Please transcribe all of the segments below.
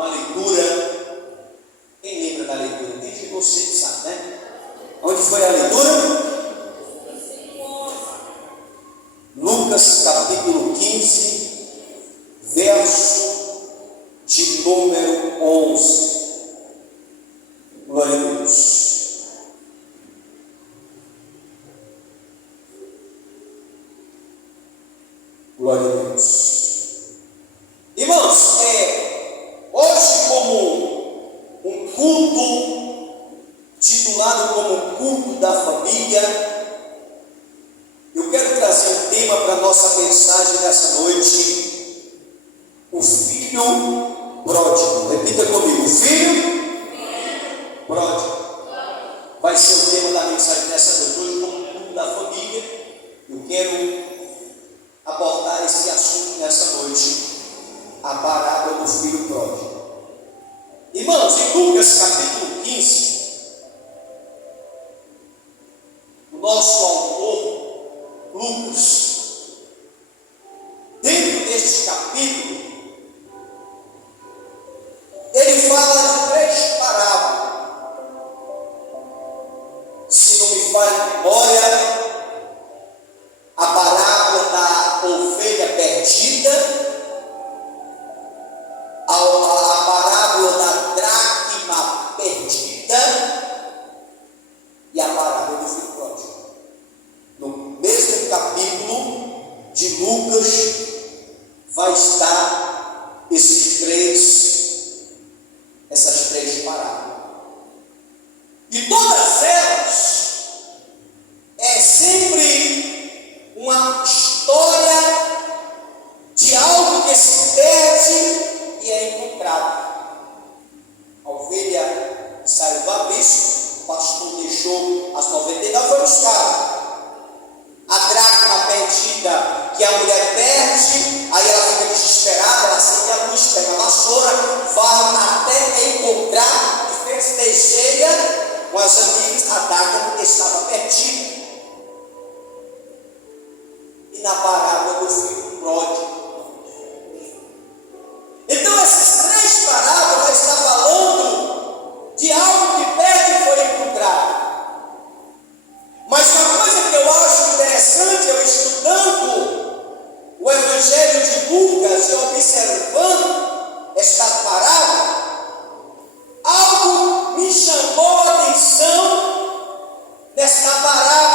uma leitura. Quem lembra da leitura? Tem de você que sabe, né? Onde foi a leitura? Lucas capítulo 15, verso de número 11. Glória a Deus. Glória a Deus. Irmãos, hoje, como um culto titulado como culto da família, eu quero trazer um tema para a nossa mensagem nessa noite: o filho pródigo. Repita comigo: o filho pródigo. Vai ser o tema da mensagem dessa noite. Hoje, como culto da família, eu quero abordar esse assunto nessa noite: a parábola do filho pródigo. Irmãos, em Lucas capítulo 15, o nosso autor Lucas, dentro deste capítulo, ele fala de 3 parábolas. Se não me falha a memória, a parábola da ovelha perdida, a parábola da dracma perdida e a parábola do filho pródigo. No mesmo capítulo de Lucas vai estar essas três parábolas. E todas elas é sempre uma história de algo que se perde e é encontrado. A ovelha saiu do abismo, o pastor deixou as 99, foi buscar. A dracma perdida, que a mulher perde, aí ela fica desesperada, ela acende a luz, pega a vassoura, vai até encontrar e festeja com as amigas a dracma que estava perdida. E na parábola do filho pródigo. Então essas 3 parábolas estão falando de algo que perde e foi encontrado. Mas uma coisa que eu acho interessante, eu estudando o Evangelho de Lucas e observando esta parábola, algo me chamou a atenção nesta parábola.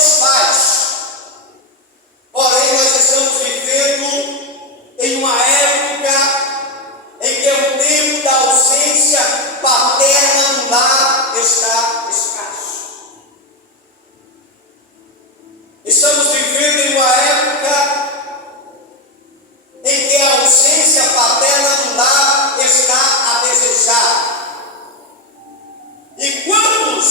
seus pais. Porém, nós estamos vivendo em uma época em que o tempo da ausência paterna no lar está escasso. Estamos vivendo em uma época em que a ausência paterna no lar está a desejar. E quantos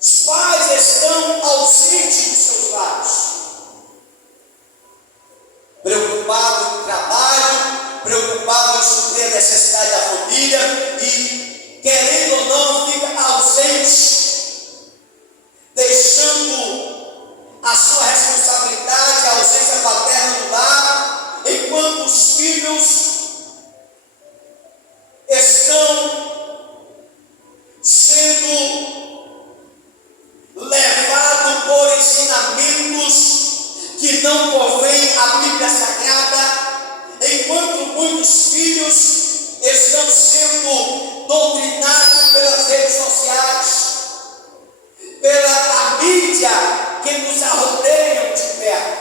os pais estão ausentes dos seus lares? Preocupado em trabalho, preocupado em suprir a necessidade da família e, querendo ou não, fica ausente, deixando a sua responsabilidade, a ausência paterna no lar, enquanto os filhos estão sendo levados por ensinamentos que não convém à Bíblia Sagrada, enquanto muitos filhos estão sendo doutrinados pelas redes sociais, pela mídia que nos arrodeia de perto.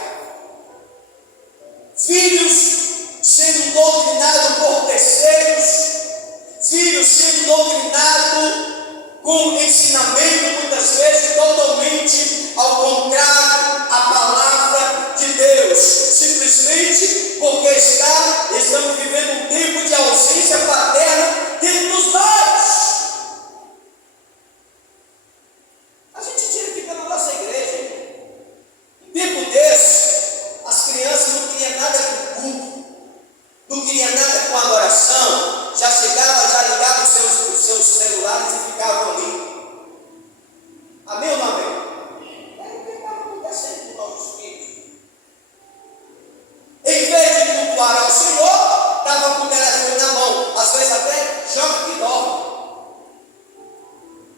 Filhos sendo doutrinados por terceiros, filhos sendo doutrinados com ensinamento muitas vezes totalmente ao contrário à palavra de Deus, simplesmente porque estamos vivendo um tempo de ausência paterna dentro dos lares. A gente tinha que ficar na nossa igreja. Um tempo desse, as crianças não queriam nada com culto, não queriam nada com adoração, já ligavam os seus celulares e ficavam ali. Amém ou não amém? É o que estava acontecendo com nossos filhos. Em vez de cultuar ao Senhor, estava com o telefone na mão, às vezes até joga que dorme.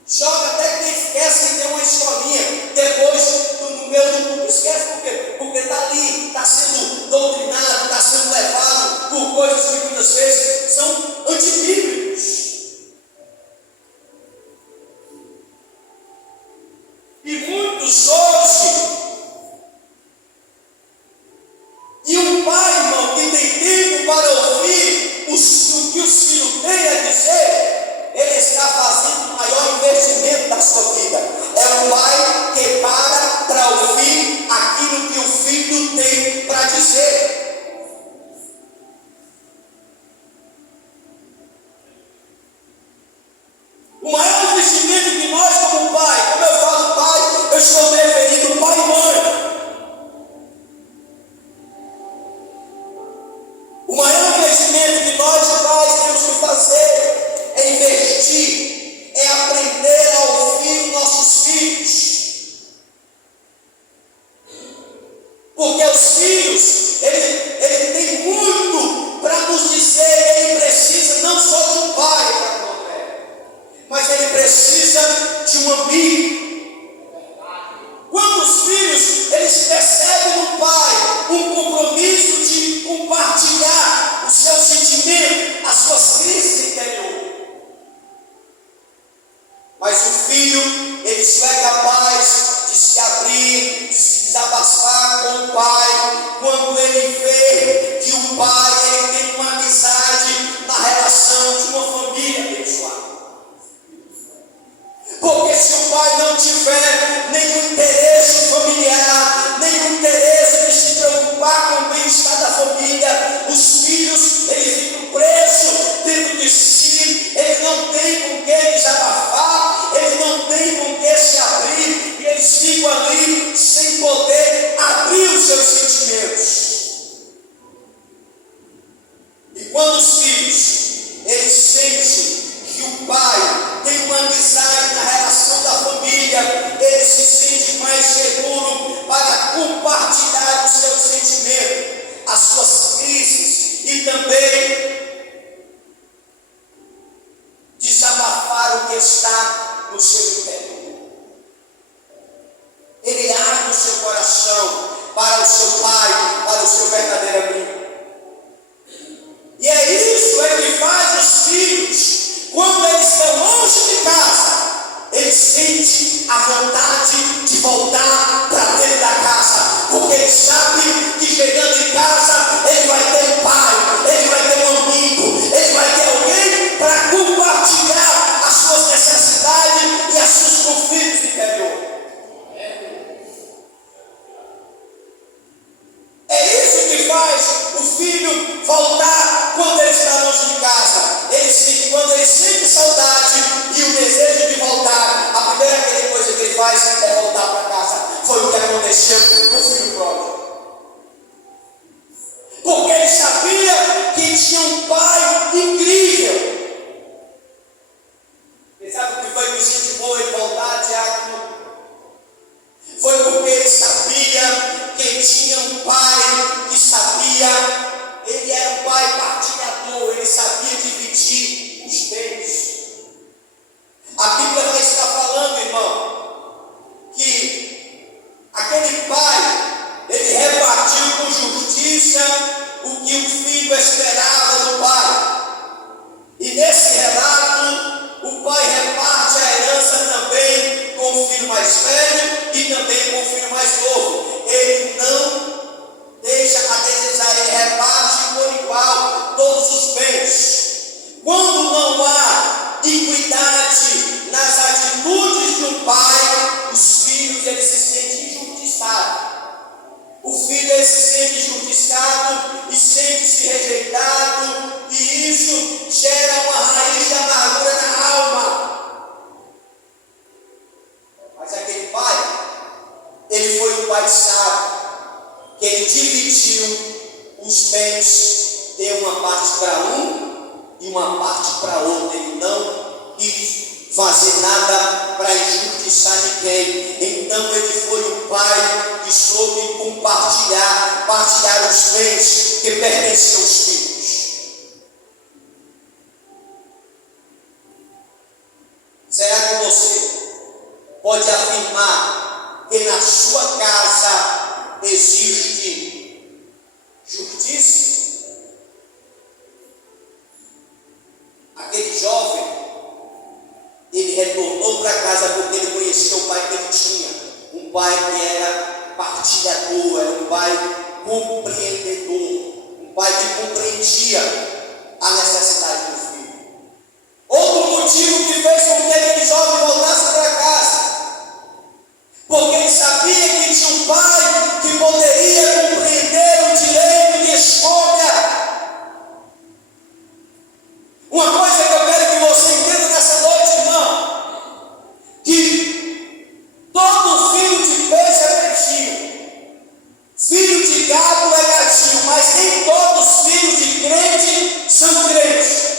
Joga até que esquece que tem uma escolinha, depois no meio do culto esquece, por quê? Porque está ali, está sendo doutrinado, está sendo levado por coisas que muitas vezes são antibíblicos. E muitos hoje, e um pai, irmão, que tem tempo para ouvir o que os filhos têm a dizer, ele está fazendo o maior investimento da sua vida. É um pai que para ouvir aquilo que o filho tem para dizer. O maior investimento que nós, como pai, como eu falo pai, eu estou me referindo pai e mãe. O maior investimento que nós, pais, temos que fazer é investir, é aprender a ouvir nossos filhos. Porque os filhos, ele tem muito para nos dizer, ele precisa não só de um pai para comer, mas ele precisa de um amigo. Quantos filhos, eles percebem no pai um compromisso de compartilhar o seu sentimento, as suas crises interiores. Mas o filho, ele só é capaz de se abrir, de se desabafar com o pai, quando ele vê que o pai, ele tem uma amizade na relação de uma família abençoada. Porque se o pai não tiver nenhum interesse familiar, nenhum interesse de se preocupar com o bem-estar da família, os filhos, eles ficam presos dentro de si, eles não têm com quem desabafar, eles não têm com quem se abrir, e eles ficam ali sem poder abrir os seus sentimentos. E quando os filhos, eles sentem que o pai tem uma amizade na relação da família, ele se sente mais seguro para compartilhar os seus sentimentos, as suas crises e também desabafar o que está no seu interior. Ele abre o seu coração para o seu pai, para o seu verdadeiro amigo. E é isso que faz os filhos, quando eles estão longe de casa, eles sentem sente a vontade de voltar para dentro da casa, porque ele sabe que chegando em casa ele vai ter um pai, ele vai ter um amigo, ele vai ter alguém para compartilhar as suas necessidades e os seus conflitos interiores. É isso que faz o filho voltar quando ele está longe de casa. Quando ele sente saudade e o desejo de voltar, a primeira coisa que ele faz é voltar para casa. Foi o que aconteceu com o filho pródigo. Porque ele sabia que tinha um pai incrível. Ele sabe o que foi que incentivou ele voltar, Tiago? Foi porque ele sabia que tinha um pai que sabia. Ele era um pai partilhador, ele sabia dividir os bens. A Bíblia vai estar falando, irmão, que aquele pai, ele repartiu com justiça o que o filho esperava do pai. E nesse relato, o pai reparte a herança também com o filho mais velho e também com o filho mais novo. Ele não deixa a desejar, ele reparte por igual todos os bens. Quando não há iniquidade nas atitudes do pai, os filhos eles se sentem injustiçados. O filho ele se sente injustiçado e sente-se rejeitado, e isso gera uma raiz de amargura na alma. Mas aquele pai, ele foi um pai sábio, que ele dividiu os bens, deu uma parte para um e uma parte para outro. Ele não quis fazer nada para injustiçar ninguém. Então ele foi um pai que soube partilhar os bens que pertenciam aos filhos. Será que você pode afirmar que na sua casa existe justiça? Aquele jovem, ele retornou para casa porque ele conheceu o pai que ele tinha, um pai que era partilhador, era um pai compreendedor, um pai que compreendia a necessidade do filho. Outro motivo que fez com que aquele jovem voltasse para casa, porque ele sabia que tinha um pai que poderia compreender o direito de escolha. Uma coisa que eu quero que você entenda nessa noite, irmão, que todo filho de peixe é peixinho, filho de gado é gatinho, mas nem todos os filhos de crente são crentes.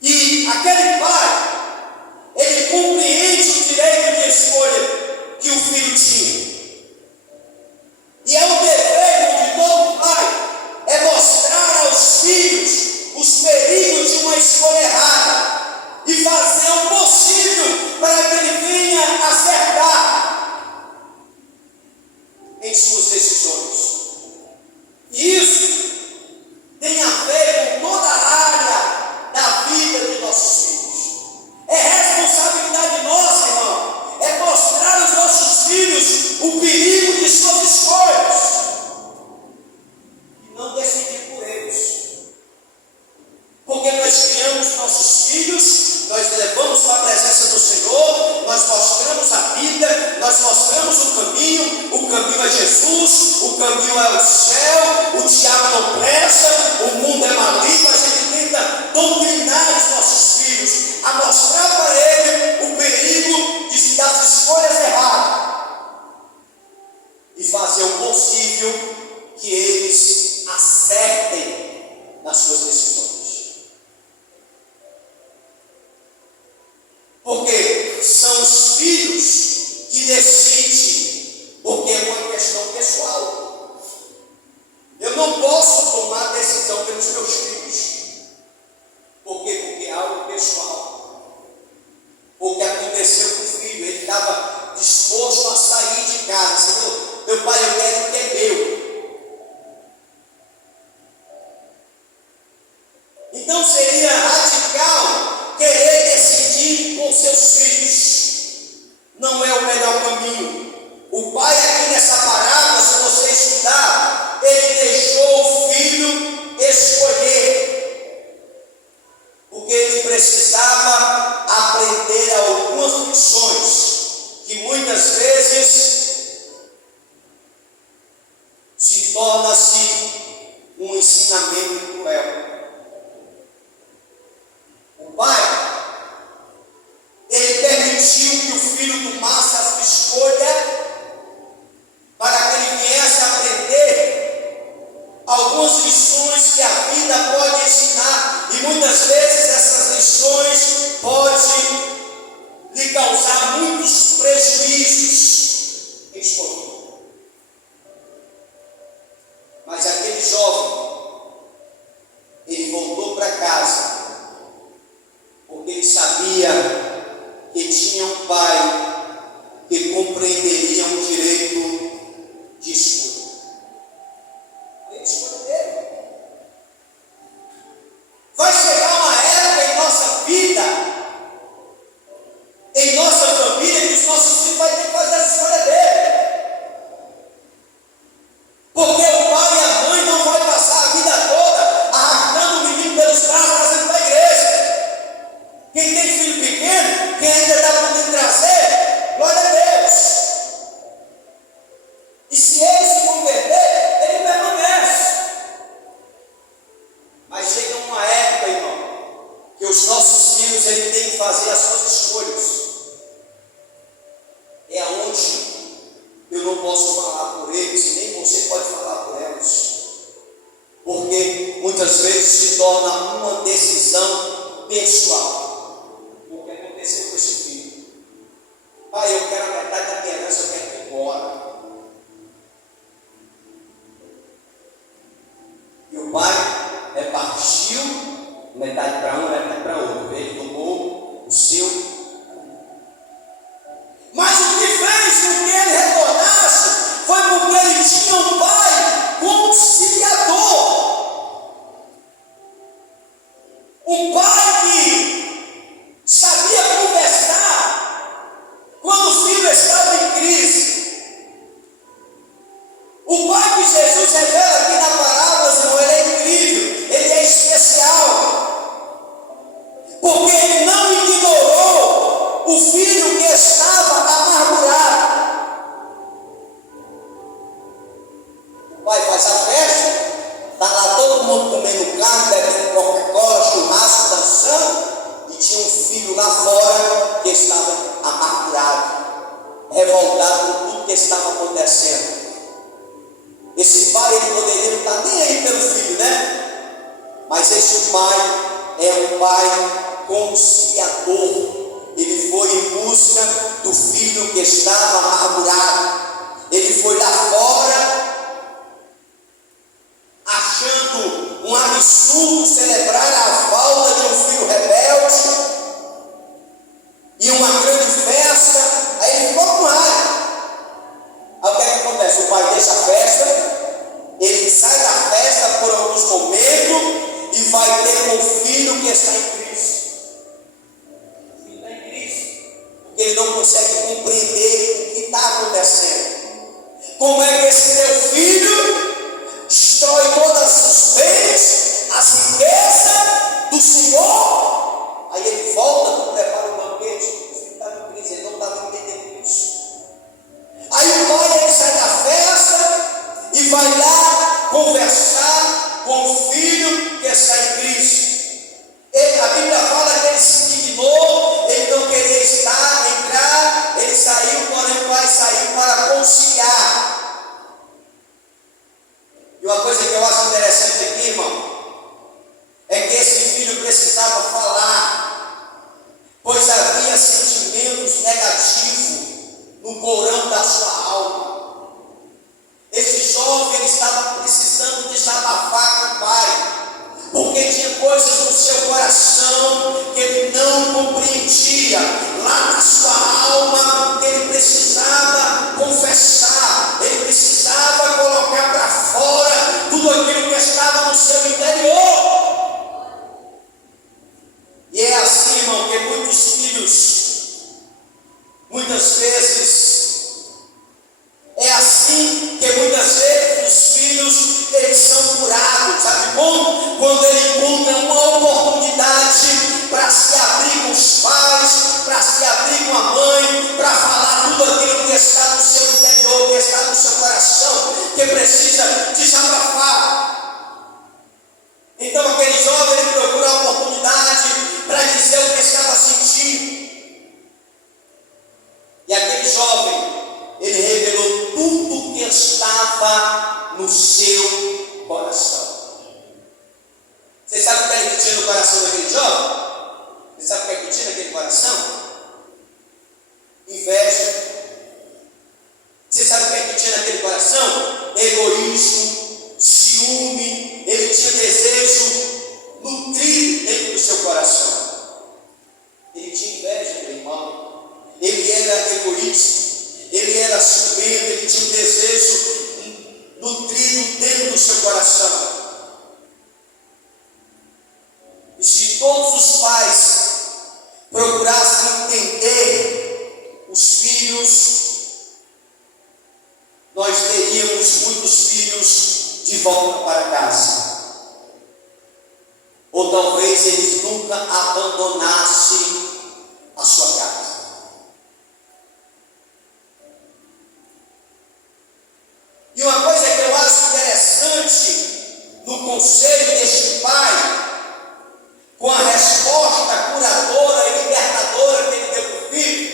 E aquele pai, ele compreende o direito de escolha que o filho tinha. E é o dever de todo pai, é mostrar aos filhos os perigos de uma escolha errada e fazer o possível para que ele venha acertar em suas decisões. E isso tem a ver com toda a área da vida de nossos filhos. É responsabilidade nossa, irmão, é mostrar aos nossos filhos o perigo de suas escolhas. Não decidir por eles, porque nós criamos nossos filhos, nós levamos para a presença do Senhor, nós mostramos a Bíblia, nós mostramos o caminho é Jesus, o caminho é o céu, o diabo não presta, o mundo é maligno. A gente tenta doutrinar os nossos filhos, a mostrar para ele o perigo das escolhas erradas e fazer o possível que eles acertem nas suas decisões. Porque são os filhos que decidem, porque é uma questão pessoal. Eu não posso tomar decisão pelos meus filhos. Por quê? Porque é algo pessoal. O que aconteceu com o filho, ele estava disposto a sair de casa. Senhor, meu pai, eu quero o que é meu. Então seria radical querer decidir melhor caminho. O pai aqui nessa parábola, se você estudar, ele deixou o filho escolher, porque ele precisava aprender algumas lições que muitas vezes se torna-se um ensinamento cruel. O pai, ele permitiu que o filho tomasse a sua escolha para que ele viesse a aprender algumas lições que a vida pode ensinar, e muitas vezes essas lições podem lhe causar muitos prejuízos em sua vida. Mas aquele jovem, ele voltou para casa, porque ele sabia que tinha um pai que compreenderia um direito de escolha. Ele escolheu. Vai chegar uma época em nossa vida, em nossa família, que os nossos filhos vão ter que fazer a escolha dele. Porque o pai e a mãe não vai passar a vida toda arrastando o menino pelos braços, trazendo para a igreja. Quem tem filho pequeno, quem ainda está podendo trazer, glória a Deus. E se ele se converter, ele permanece. Mas chega uma época, irmão, que os nossos filhos eles têm que fazer as suas escolhas. É aonde eu não posso falar por eles, e nem você pode falar por elas. Porque muitas vezes se torna uma decisão pessoal. O que aconteceu com esse filho? Pai, eu quero a metade da minha herança, eu quero ir embora. E o pai repartiu metade para um, metade para outro. Ele tomou o seu. Mas o que fez com que ele retornasse foi porque ele tinha um pai conciliador. Um pai que sabia conversar quando o filho estava em crise. O pai que Jesus revela aqui na parábola, irmão, ele é incrível, ele é especial. Porque ele não ignorou o filho que estava amargurado. O pai faz a festa, está lá todo mundo comendo carne, bebendo Coca-Cola, churrasco, dançando, e tinha um filho lá fora que estava amargurado, revoltado com tudo que estava acontecendo. Esse pai, ele poderia não estar nem aí pelo filho, né? Mas esse pai é um pai conciliador. Ele foi em busca do filho que estava amargurado. Ele foi lá fora, achando um absurdo celebrar a falta de um filho rebelde e uma grande festa. Aí ele ficou com raiva. Aí o que é que acontece? O pai deixa a festa, ele sai da festa por alguns momentos e vai ter um filho que está em crise. O filho está em crise, porque ele não consegue compreender o que está acontecendo. Como é que esse teu filho destrói todos os bens, as riquezas do Senhor? Aí ele volta, tu prepara o banquete. O filho está em crise, ele não estava entendendo isso. Aí o pai ele sai da festa e vai lá conversar com o filho que está em crise. A Bíblia fala que ele se indignou, ele não queria entrar, ele saiu, porém o pai saiu para conciliar. E uma coisa que eu acho interessante aqui, irmão, é que esse filho precisava falar, pois havia sentimentos negativos no porão da sua alma. Esse jovem ele estava precisando desabafar com o pai, porque tinha coisas no seu coração que ele não compreendia, lá na sua alma, que ele precisava confessar, ele precisava colocar para fora tudo aquilo que estava no seu interior. E é assim, irmão, que muitos filhos, muitas vezes, irmão. Ele era egoísta, ele era ciumento, ele tinha um desejo nutrido dentro do seu coração. E se todos os pais procurassem entender os filhos, nós teríamos muitos filhos de volta para casa. Ou talvez eles nunca abandonassem a sua casa. E uma coisa que eu acho interessante no conselho deste pai, com a resposta curadora e libertadora que ele deu para o filho.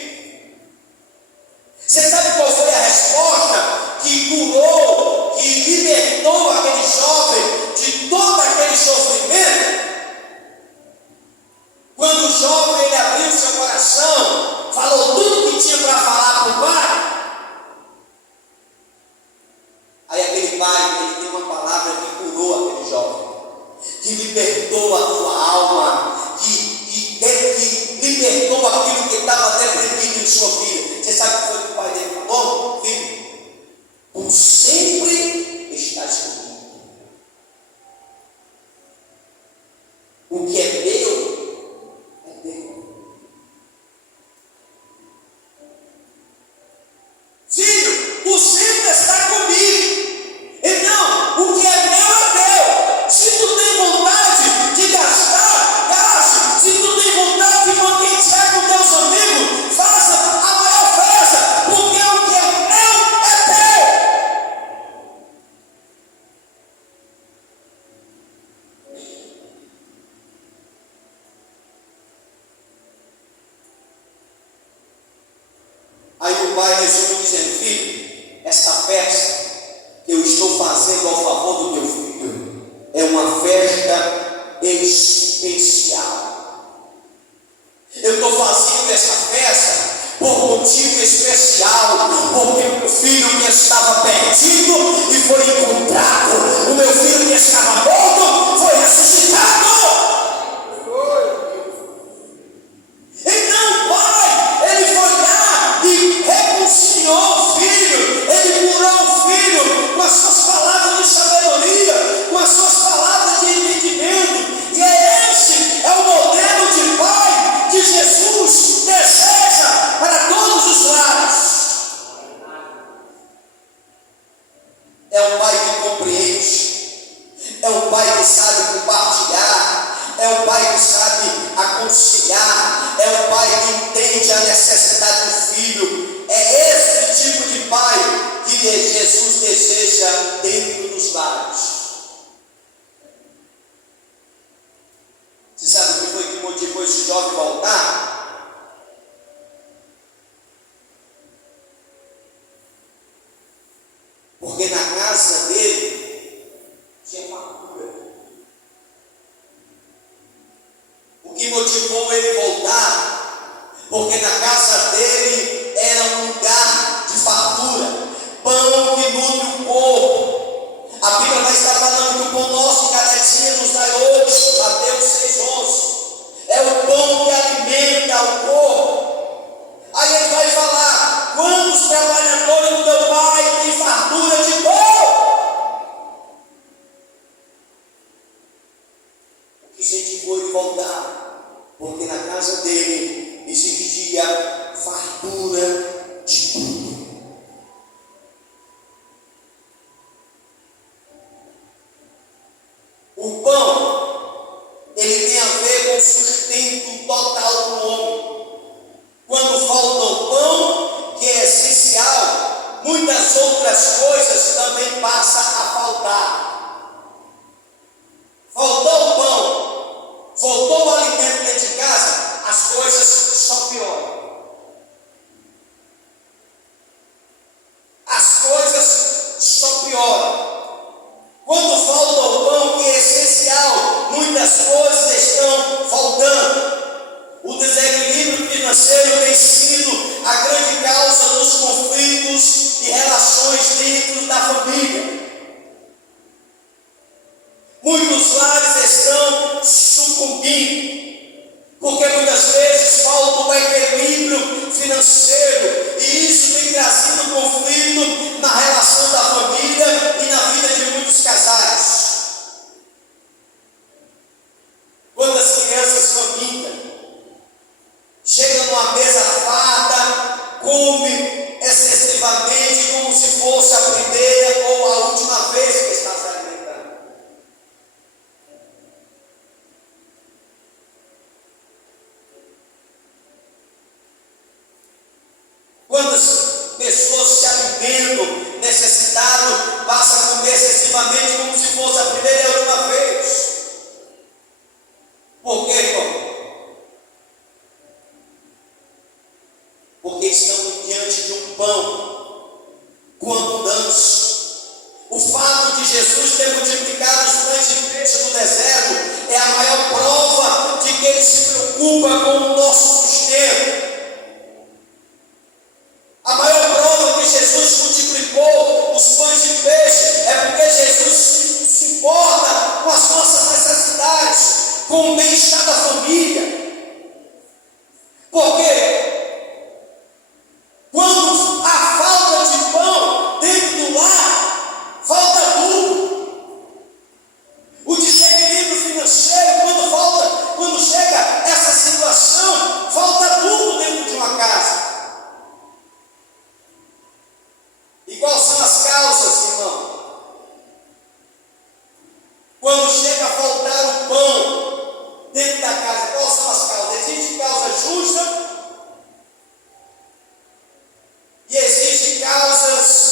Você sabe qual foi a resposta que curou, que libertou aquele jovem de todo aquele sofrimento? Quando o jovem ele abriu seu coração, falou tudo que tinha para falar para o pai. Aí aquele pai, ele tem uma palavra que curou aquele jovem, que libertou a tua alma, que libertou aquilo que estava deprimido em sua vida. Você sabe o que foi que o pai dele falou? Filho, por sempre estás comigo. O que é meu, é teu. Filho, por sempre está comigo. Então, o que é meu é teu. Se tu tem vontade de gastar, gaste. Se tu tem vontade de banquetear com teus amigos, faça a maior festa, porque o que é meu é teu. Aí o pai resumiu dizendo: filho, essa festa que eu estou fazendo ao favor do teu filho é uma festa especial. Eu estou fazendo essa festa por motivo especial, porque o meu filho que estava perdido e foi encontrado, o meu filho que estava morto foi ressuscitado. Então o pai, ele foi lá e reconciliou o filho, ele curou o filho com as suas palavras de sabedoria, com as suas palavras de entendimento. E esse é o modelo de pai que Jesus deseja para todos os lares. É um pai que compreende, é um pai que sabe compartilhar, é um pai que sabe aconselhar, é um pai que entende a necessidade do filho. É esse tipo de pai que Jesus deseja dentro dos lares. Você sabe o que foi que motivou esse jovem a voltar? Porque na casa dele tinha fartura. O que motivou ele voltar? Porque na casa dele era um lugar de fartura, pão que nutre o corpo. A Bíblia vai estar falando que o pão nosso cada dia nos dai hoje, Mateus 6,11. É o pão que alimenta o corpo. Aí ele vai falar: quantos trabalhadores do teu pai têm fartura de pão? O que incentivou ele voltar? Porque na casa dele existia fartura de tudo. O pão, ele tem a ver com o sustento total do homem. Quando falta o pão, que é essencial, muitas outras coisas também passam a faltar. Faltou o pão, faltou o alimento dentro de casa, as coisas só pioram. fosse a primeira ou a última vez que está se alimentando. Quantas pessoas se alimentam, necessitado, passam a comer excessivamente como se fosse a primeira e a última vez? Por quê, irmão? Porque estamos diante de um pão com abundância. O fato de Jesus ter multiplicado os pães e peixes no deserto é a maior prova de que Ele se preocupa com o nosso sustento. A maior prova que Jesus multiplicou os pães e peixes é porque Jesus se importa com as nossas necessidades, com o bem-estar da família. Porque quando há falta de pão dentro do lar, falta tudo. O desequilíbrio financeiro, quando chega essa situação, falta tudo dentro de uma casa. E quais são as causas, irmão? Quando chega a faltar o pão dentro da casa, quais são as causas? Existe causa justa e existe causas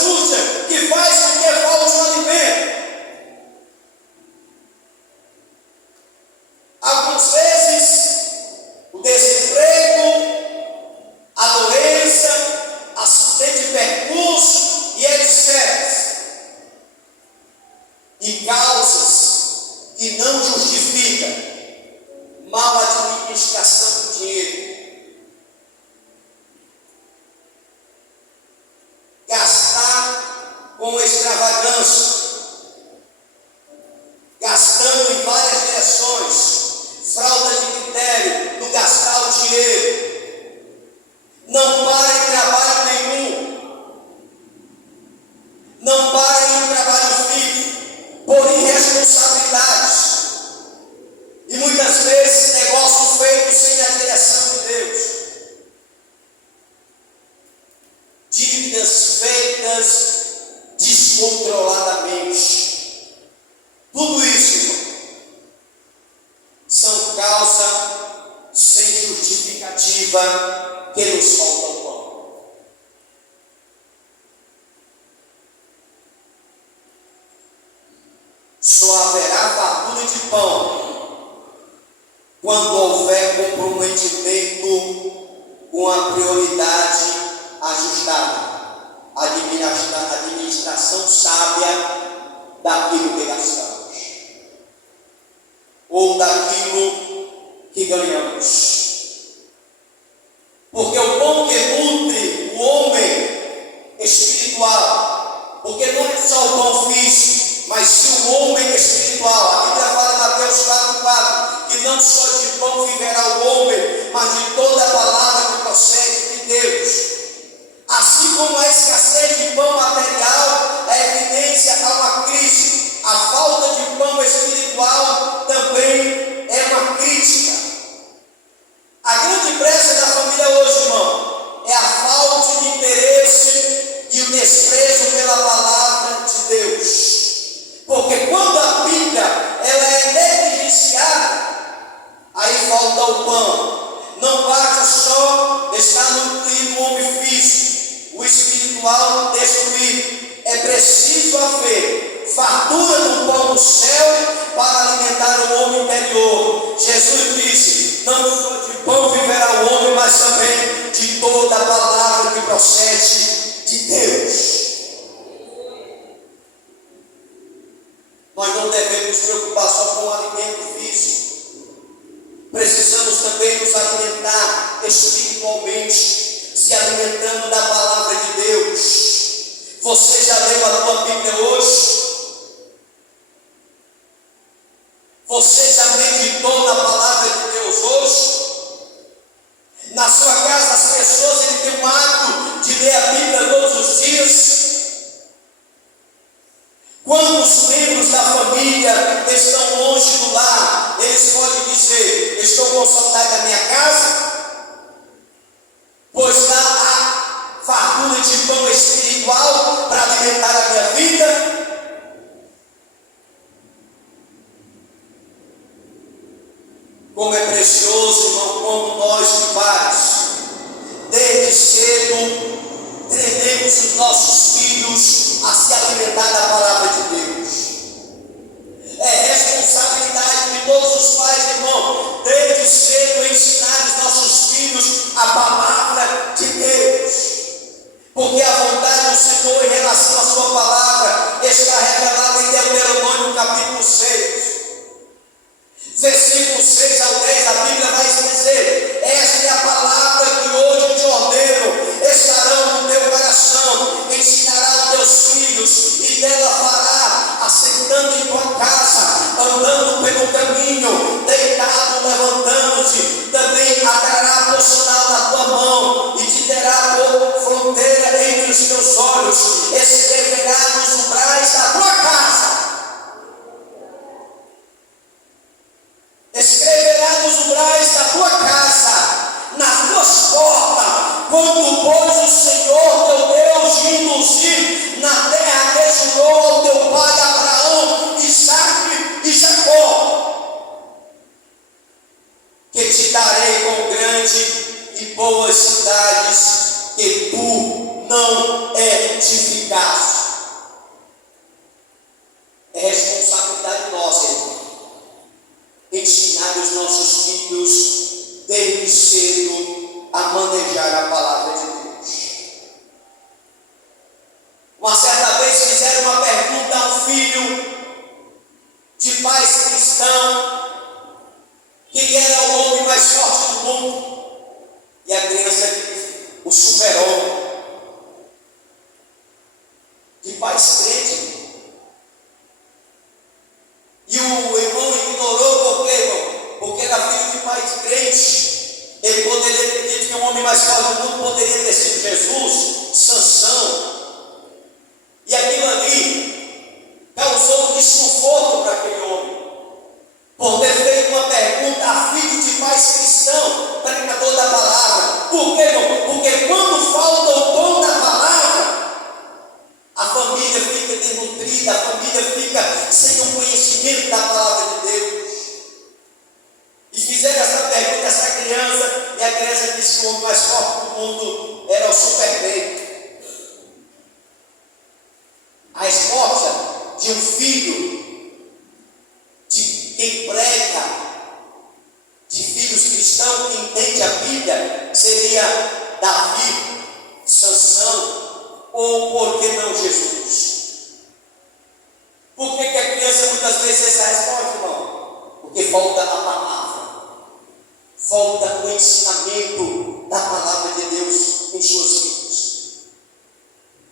justas que faz com que falte o alimento. Algumas vezes o desemprego, a doença, acidente de percurso e etc. E causas que não justificam mal administração do dinheiro. Gastar com extravagância, gastando em várias direções, falta de critério no gastar o dinheiro, não para em trabalho nenhum, não para em um trabalho fixo, por irresponsabilidades, e muitas vezes negócios feitos sem a direção de Deus, dívidas feitas descontroladamente. Tudo isso, irmão, são causa sem justificativa que nos falta o pão. Só haverá fartura de pão quando houver comprometimento com a prioridade ajustada, administração sábia daquilo que gastamos ou daquilo que ganhamos. Porque o pão que nutre o homem espiritual, porque não é só o pão físico, mas se o homem espiritual, a Bíblia fala em Mateus 4,4, que não só de pão viverá o homem, mas de toda a palavra que procede de Deus. Assim como a escassez de pão material é evidência a uma crise, a falta de pão espiritual também é uma crítica. A grande brecha da família hoje, irmão, é a falta de interesse e o desprezo pela palavra de Deus. Porque quando a Bíblia ela é negligenciada, aí falta o pão. Não basta só estar nutrindo o homem físico, o espiritual destruído. É preciso haver fartura do pão do céu para alimentar o homem interior. Jesus disse: não só de pão viverá o homem, mas também de toda a palavra que procede de Deus. Nós não devemos nos preocupar só com o alimento físico. Precisamos também nos alimentar espiritualmente, se alimentando da palavra de Deus. Você já leu a tua Bíblia hoje? Você já meditou na palavra de Deus hoje? Na sua casa as pessoas têm um hábito de ler a Bíblia todos os dias? Quantos membros da família estão longe do lar? Eles podem dizer: estou com saudade da minha casa, Como é precioso, irmão, quando nós, pais, desde cedo, treinemos os nossos filhos a se alimentar da palavra de Deus. É responsabilidade de todos os pais, irmão, desde cedo ensinar os nossos filhos a palavra de Deus. Porque a vontade do Senhor em relação à sua palavra está revelada em Deuteronômio capítulo 6. Versículo 6 ao 10, a Bíblia vai dizer: esta é a palavra que hoje te ordeno, estarão no teu coração, ensinará aos teus filhos, e dela fará, assentando em tua casa, andando pelo caminho, deitado, levantando-te, também atará por sinal na tua mão, e te terá por fronteira entre os teus olhos, escreverá nos umbrais da tua casa. Escreverá nos umbrais da tua casa, nas tuas portas, quando pois o Senhor teu Deus te induzir na terra que jurou ao teu pai Abraão, Isaque e Jacó, que te darei com grande e boas cidades que tu não edificaste. É responsabilidade nossa, irmão, ensinar os nossos filhos desde cedo a manejar a palavra de Deus. Uma certa vez fizeram uma pergunta a um filho de pais cristãos: quem era o homem mais forte do mundo? E a criança disse: o super-homem. De pais crentes. E o irmão ignorou, por quê, irmão? Porque era filho de pais crentes. Ele poderia ter dito que o homem mais forte do mundo poderia ter sido Jesus, Sansão. E aquilo ali causou um desconforto para aquele homem, por ter feito uma pergunta a filho de pais cristãos, pregador da palavra. Por quê, irmão? Porque quando falta o dom da palavra, a família fica desnutrida, a família fica sem o conhecimento da palavra de Deus. E fizeram essa pergunta a essa criança, e a criança disse que o homem mais forte do mundo era o Superman. A resposta de um filho de quem prega, de filhos cristãos que entende a Bíblia, seria Davi, Sansão, ou por que não Jesus? Por que a criança muitas vezes essa resposta, irmão? Porque falta a palavra, falta o ensinamento da palavra de Deus em suas vidas.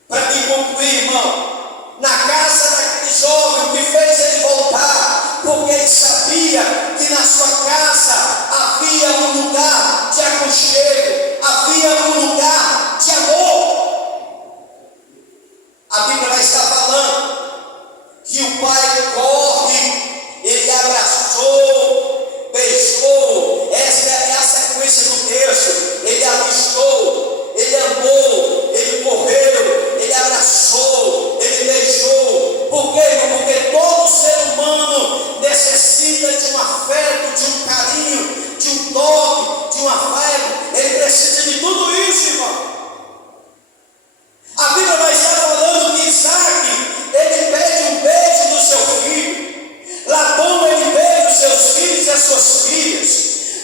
Para me concluir, irmão, na casa daquele jovem, o que fez ele voltar? Porque ele sabia que na sua casa havia um lugar de aconchego, havia um lugar de amor. A Bíblia vai estar falando que o pai corre, ele abraçou, beijou. Essa é a sequência do texto. Ele avistou, ele amou, ele correu, ele abraçou, ele beijou. Por quê? Porque todo ser humano necessita de um afeto, de um carinho, de um toque, de um afeto. Ele precisa de tudo isso, irmão. A Bíblia vai estar falando que Isaque, ele pede um beijo do seu filho. Labão, ele beija os seus filhos e as suas filhas.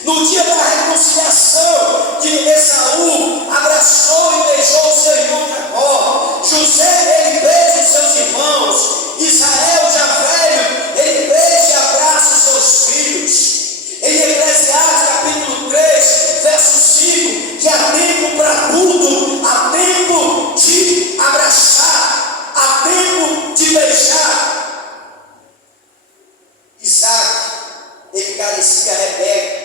No dia da reconciliação, que Esaú abraçou e beijou o seu irmão Jacó. José, ele beija os seus irmãos. Israel, já velho, ele beija e abraça os seus filhos. Em Eclesiastes capítulo 3, verso 5, que há tempo para tudo, há tempo de abraçar, há tempo de beijar. Isaac, ele carecia Rebeca.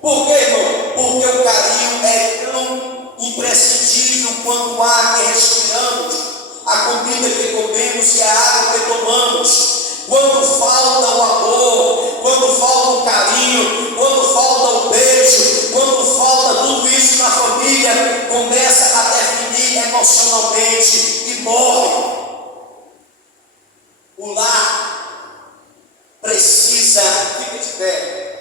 Por quê, irmão? Porque o carinho é tão imprescindível quanto o ar que respiramos, a comida que comemos e a água que tomamos. Quando falta o amor, quando falta o carinho, quando falta o beijo, quando falta tudo isso na família, começa a definir emocionalmente e morre. O lar precisa, fica de pé,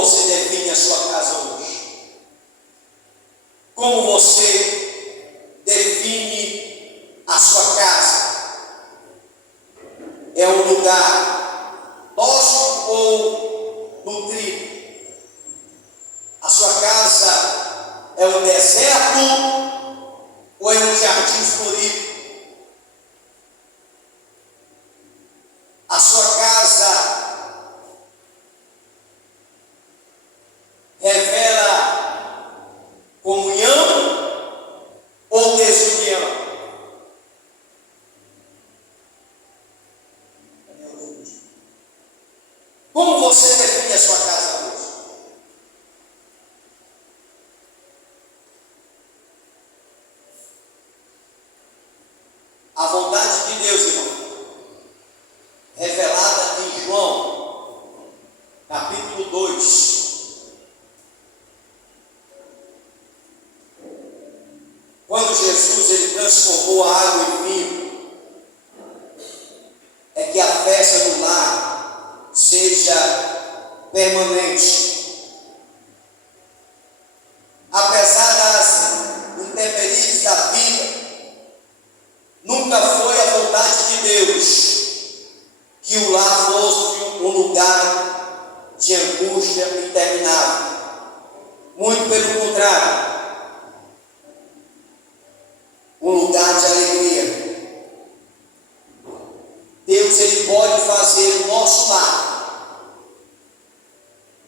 você define a sua casa hoje? Como você define a sua casa? É um lugar tóxico ou nutrido? A sua casa é um deserto ou é um jardim florido? A sua casa revela comunhão ou desunião? Como você define a sua casa hoje? A vontade de Deus, irmão, revelada em João, capítulo 2. Quando Jesus ele transformou a água em vinho, é que a festa do lar seja permanente. Apesar das intempéries da vida, nunca foi a vontade de Deus que o lar fosse um lugar de angústia interminável. Muito pelo contrário, um lugar de alegria. Deus ele pode fazer o nosso lar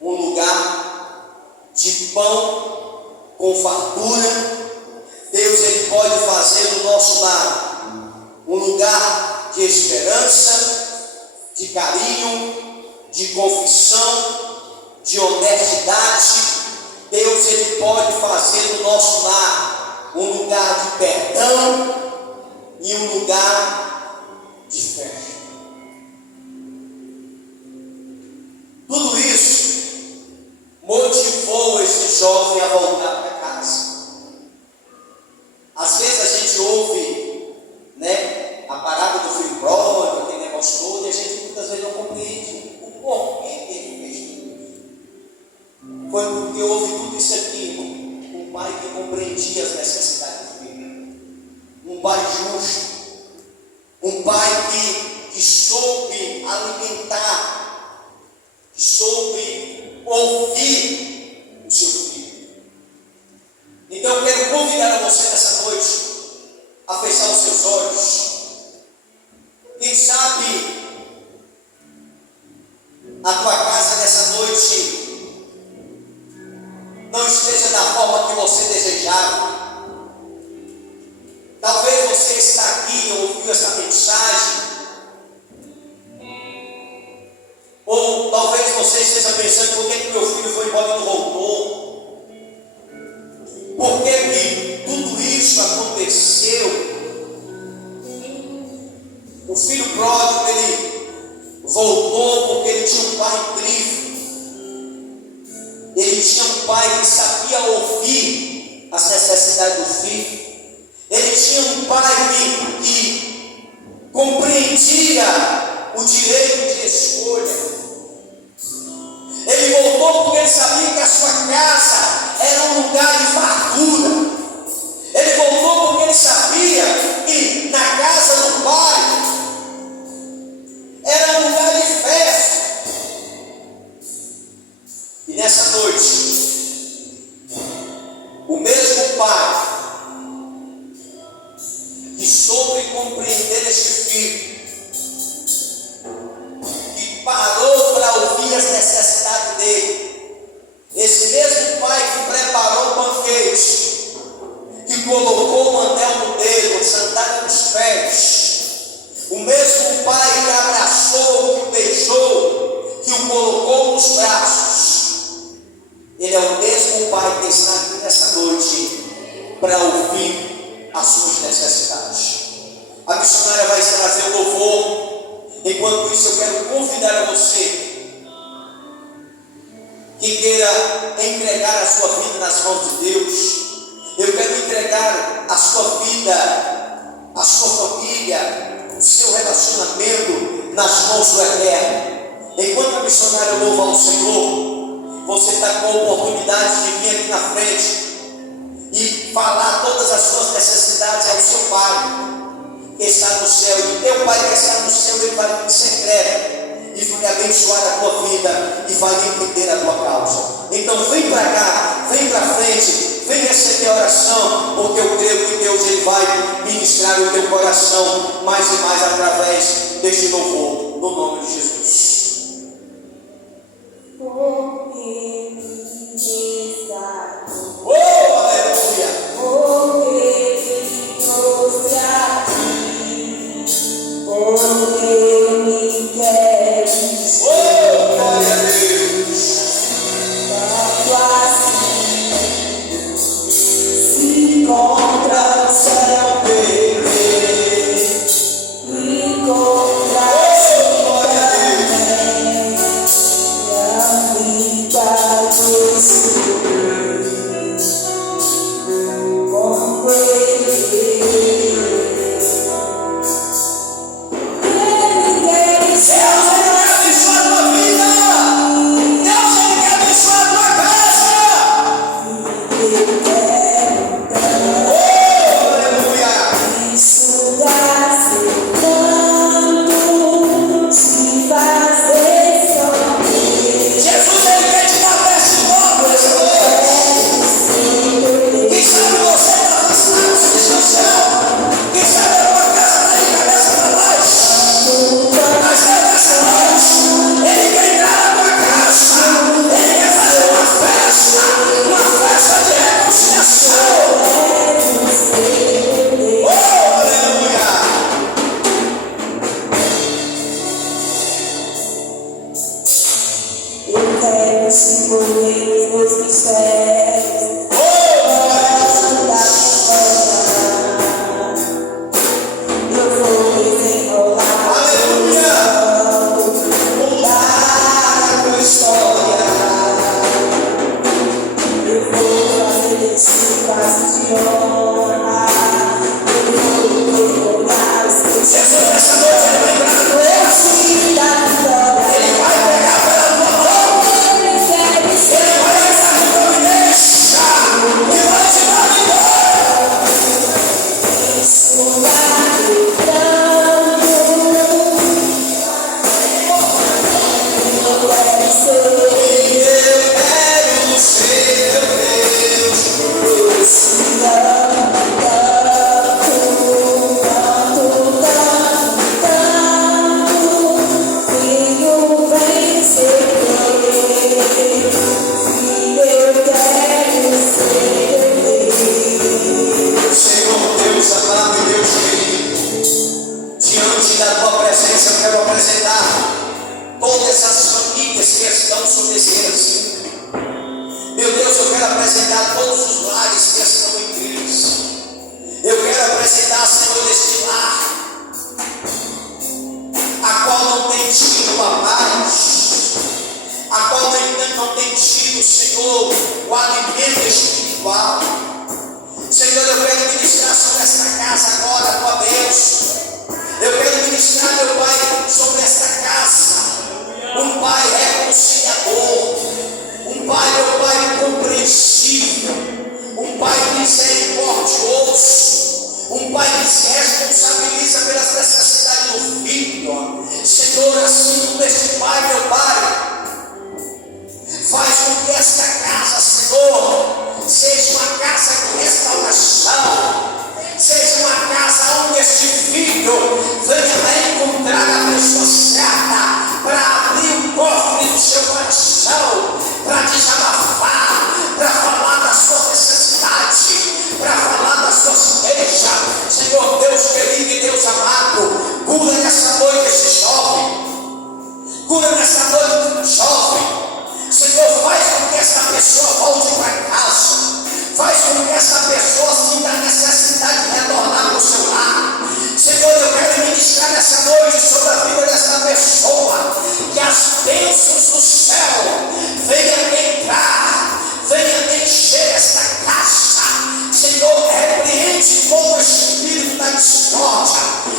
um lugar de pão com fartura. Deus ele pode fazer do nosso lar um lugar de esperança, de carinho, de confissão, de honestidade. Deus ele pode fazer do nosso lar um lugar de perdão e um lugar de festa. Tudo isso motivou esse jovem a voltar para casa. Às vezes a gente ouve, a parada do filho pródigo, aquele negócio todo, e a gente muitas vezes não compreende o porquê que ele fez tudo isso. Foi porque houve tudo isso aqui, irmão. Um pai que compreendia as necessidades do filho, um pai justo, um pai que soube alimentar, que soube ouvir o seu filho. Então eu quero convidar a você nessa noite a fechar os seus olhos. Quem sabe a tua casa nessa noite não esteja da forma que você desejava. Talvez você está aqui e ouviu essa mensagem, ou talvez você esteja pensando: por que meu filho foi embora e não voltou? Por que tudo isso aconteceu? O filho pródigo ele voltou porque ele tinha um pai incrível. Ele tinha um pai que sabia ouvir as necessidades do filho. Ele tinha um pai que compreendia o direito de escolha. Ele voltou porque ele sabia que a sua casa era um lugar de fartura. Ele voltou porque ele sabia que na casa do pai era um lugar de festa. E nessa noite, o mesmo pai que soube compreender este filho, que parou para ouvir as necessidades dele, esse mesmo pai que preparou o banquete, que colocou um anel no dedo, sandália nos pés, o mesmo pai que abraçou, que o beijou, que o colocou nos braços, ele é o mesmo pai que está aqui nessa noite para ouvir as suas necessidades. A missionária vai trazer o louvor. Enquanto isso, eu quero convidar a você que queira entregar a sua vida nas mãos de Deus. Eu quero entregar a sua vida, a sua família, o seu relacionamento nas mãos do Eterno. Enquanto a missionária louva ao Senhor, Você está com a oportunidade de vir aqui na frente e falar todas as suas necessidades ao seu Pai que está no céu. E teu Pai que está no céu, Ele vai em secreto e vai abençoar a tua vida e vai entender a tua causa. Então vem para cá, vem para frente, vem receber a oração, porque eu creio que Deus Ele vai ministrar o teu coração mais e mais através deste louvor, no nome de Jesus. Oh, aleluia! Porque me queres, Oh, glória a Deus! tanto assim, se encontra o céu perder, encontra-se também a vida do Senhor, com Ele.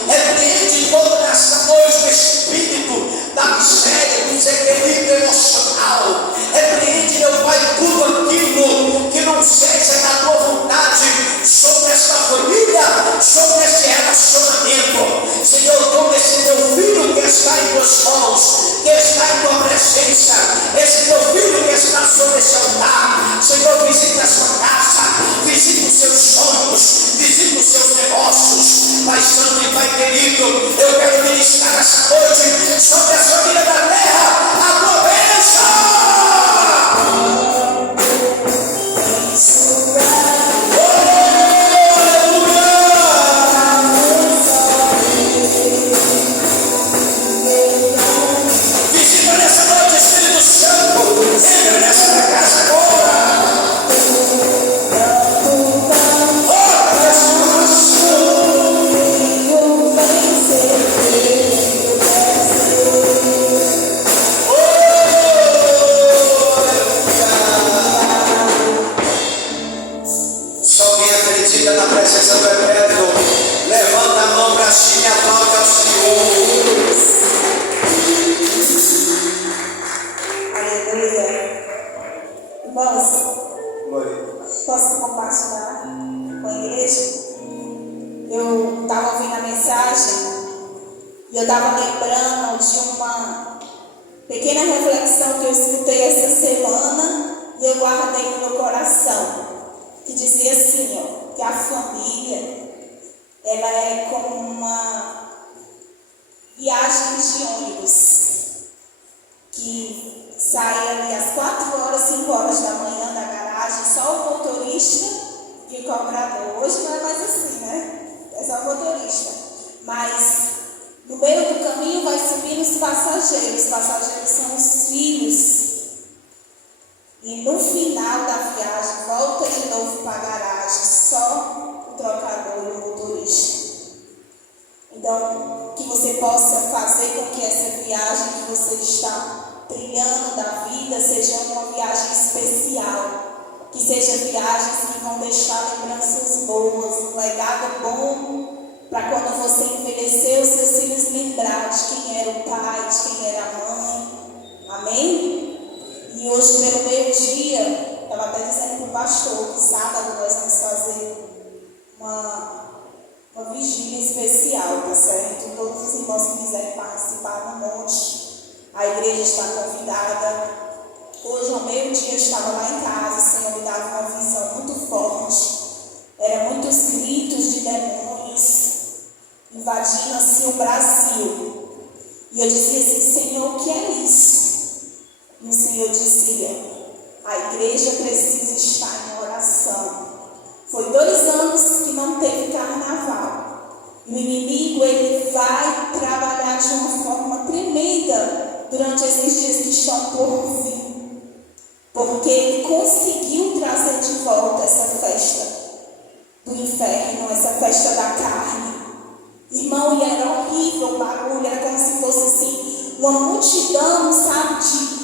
Repreende toda essa noite o espírito da miséria, do desequilíbrio emocional. mal. Repreende, meu Pai, tudo aquilo que não seja da tua vontade sobre esta família, sobre este relacionamento. Senhor, toma esse teu filho que está em tuas mãos, que está em tua presença, esse teu filho que está sobre esse altar. Senhor, visita a sua casa, visita os seus sonhos, visita os seus negócios. Pai Santo e Pai querido, eu quero ministrar essa noite sobre a família da terra, a tua bênção. Visita nessa noite, Espírito Santo, entra nessa casa agora. Só quem acredita na presença do Eterno, levanta a mão para cima e aplaude ao Senhor. Aleluia. Irmãos, Glória. posso compartilhar com a igreja? Eu estava ouvindo a mensagem e eu estava lembrando de uma pequena reflexão que eu escutei essa semana e eu guardei no meu coração, que dizia assim, ó, que a família, ela é como uma viagem de ônibus que sai ali às 4 horas, 5 horas da manhã da garagem, só o motorista e o cobrador. Hoje não é mais assim, né? É só o motorista. Mas no meio do caminho vai subindo os passageiros. Os passageiros são os filhos. E no final da viagem, volta de novo para a garagem, só o trocador e o motorista. Então, que você possa fazer com que essa viagem que você está trilhando da vida seja uma viagem especial. Que sejam viagens que vão deixar lembranças boas, um legado bom, para quando você envelhecer, os seus filhos lembrar de quem era o pai, de quem era a mãe. Amém? E hoje, pelo meio-dia, estava até dizendo para o pastor que sábado nós vamos fazer uma vigília especial, tá certo? Todos os irmãos que quiserem participar no monte, a igreja está convidada. Hoje, ao meio-dia, eu estava lá em casa, o Senhor me dava uma visão muito forte. Eram muitos gritos de demônios invadindo assim o Brasil. E eu dizia assim, Senhor, o que é isso? E o Senhor dizia, a igreja precisa estar em oração. Foi 2 anos que não teve carnaval. E o inimigo, ele vai trabalhar de uma forma tremenda durante esses dias que estão por vir. Porque ele conseguiu trazer de volta essa festa do inferno, essa festa da carne. Irmão, e era horrível o barulho, era como se fosse assim, uma multidão, sabe,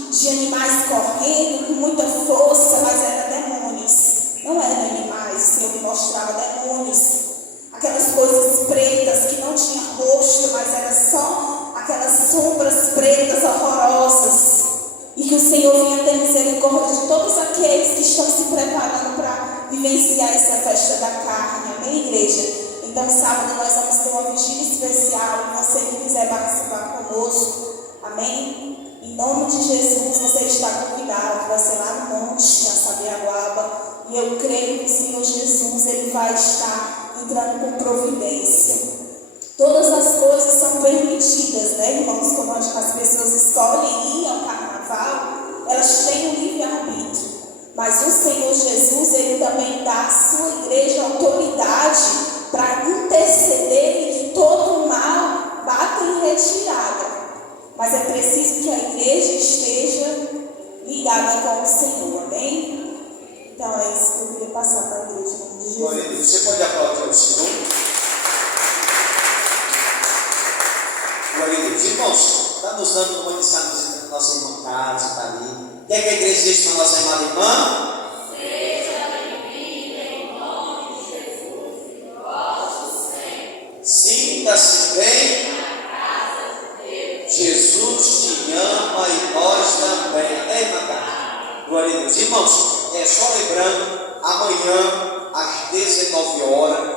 de animais correndo com muita força, mas eram demônios. Não eram animais, o Senhor me mostrava demônios. Aquelas coisas pretas que não tinham rosto, mas eram só aquelas sombras pretas horrorosas. E que o Senhor venha ter misericórdia de todos aqueles que estão se preparando para vivenciar essa festa da carne. Amém, igreja? Então, sábado nós vamos ter uma vigília especial. E você que quiser participar conosco, amém? Em nome de Jesus, você está convidado. Vai ser lá no monte, na Sabiaguaba. E eu creio que o Senhor Jesus, Ele vai estar entrando com providência. Todas as coisas são permitidas, né, irmãos? Como as pessoas escolhem ir ao carnaval, elas têm um livre-arbítrio. Mas o Senhor Jesus, Ele também dá à sua igreja autoridade para interceder e que todo o mal bata em retirada. Mas é preciso que a igreja esteja ligada com o Senhor, amém? Então é isso que eu queria passar para a igreja, em nome de Jesus. Glória a Deus. Você pode aplaudir o Senhor? Glória a Deus. Irmãos, está nos dando uma lição visita da nossa irmã Carlos, está ali. O que é que a igreja diz para a nossa amada irmã? Seja bem-vinda em nome de Jesus e volte sempre. Sinta-se bem. Na casa de Deus. Jesus te ama e nós também. Amém, Glória a Deus. Irmãos, só lembrando, amanhã, às 19 horas,